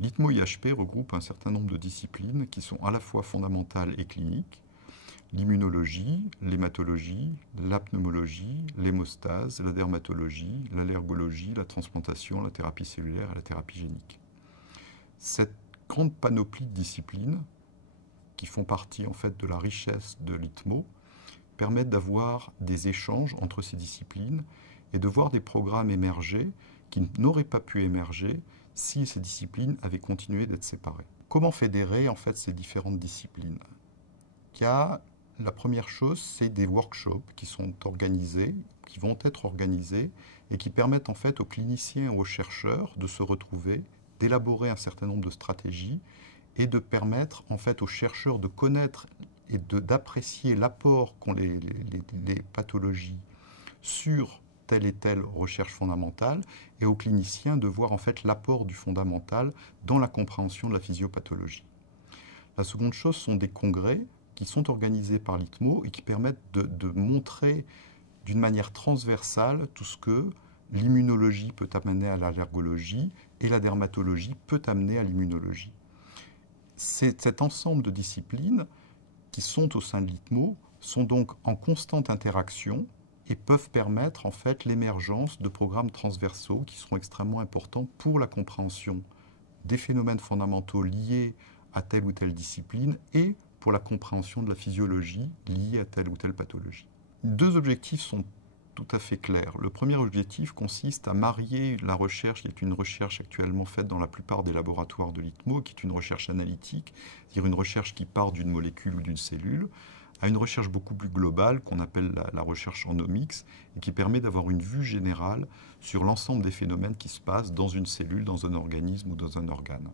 L'ITMO-IHP regroupe un certain nombre de disciplines qui sont à la fois fondamentales et cliniques. L'immunologie, l'hématologie, la pneumologie, l'hémostase, la dermatologie, l'allergologie, la transplantation, la thérapie cellulaire et la thérapie génique. Cette grande panoplie de disciplines, qui font partie en fait de la richesse de l'ITMO, permettent d'avoir des échanges entre ces disciplines et de voir des programmes émerger qui n'auraient pas pu émerger si ces disciplines avaient continué d'être séparées. Comment fédérer en fait ces différentes disciplines? La première chose, c'est des workshops qui sont organisés, qui vont être organisés et qui permettent en fait aux cliniciens et aux chercheurs de se retrouver, d'élaborer un certain nombre de stratégies et de permettre en fait aux chercheurs de connaître et d'apprécier l'apport qu'ont les pathologies sur telle et telle recherche fondamentale et aux cliniciens de voir en fait l'apport du fondamental dans la compréhension de la physiopathologie. La seconde chose sont des congrès qui sont organisés par l'ITMO et qui permettent de montrer d'une manière transversale tout ce que l'immunologie peut amener à l'allergologie et la dermatologie peut amener à l'immunologie. Cet ensemble de disciplines qui sont au sein de l'ITMO sont donc en constante interaction et peuvent permettre en fait l'émergence de programmes transversaux qui seront extrêmement importants pour la compréhension des phénomènes fondamentaux liés à telle ou telle discipline et pour la compréhension de la physiologie liée à telle ou telle pathologie. Deux objectifs sont tout à fait clairs. Le premier objectif consiste à marier la recherche, qui est une recherche actuellement faite dans la plupart des laboratoires de l'ITMO, qui est une recherche analytique, c'est-à-dire une recherche qui part d'une molécule ou d'une cellule, à une recherche beaucoup plus globale qu'on appelle la recherche en omics et qui permet d'avoir une vue générale sur l'ensemble des phénomènes qui se passent dans une cellule, dans un organisme ou dans un organe.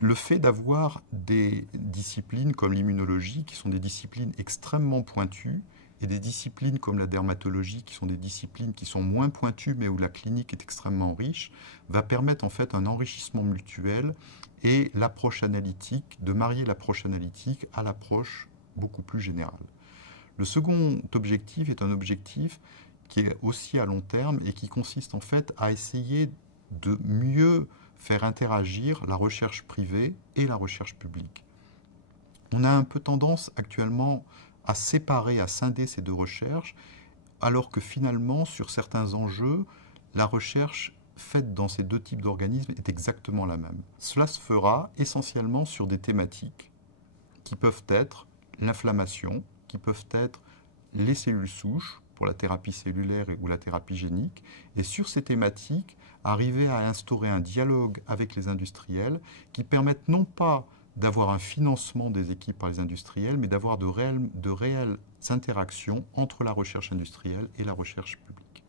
Le fait d'avoir des disciplines comme l'immunologie, qui sont des disciplines extrêmement pointues, et des disciplines comme la dermatologie, qui sont des disciplines qui sont moins pointues, mais où la clinique est extrêmement riche, va permettre en fait un enrichissement mutuel et l'approche analytique, de marier l'approche analytique à l'approche beaucoup plus générale. Le second objectif est un objectif qui est aussi à long terme et qui consiste en fait à essayer de mieux faire interagir la recherche privée et la recherche publique. On a un peu tendance actuellement à séparer, à scinder ces deux recherches, alors que finalement, sur certains enjeux, la recherche faite dans ces deux types d'organismes est exactement la même. Cela se fera essentiellement sur des thématiques qui peuvent être l'inflammation, qui peuvent être les cellules souches pour la thérapie cellulaire ou la thérapie génique, et sur ces thématiques, arriver à instaurer un dialogue avec les industriels qui permettent non pas d'avoir un financement des équipes par les industriels, mais d'avoir de réelles interactions entre la recherche industrielle et la recherche publique.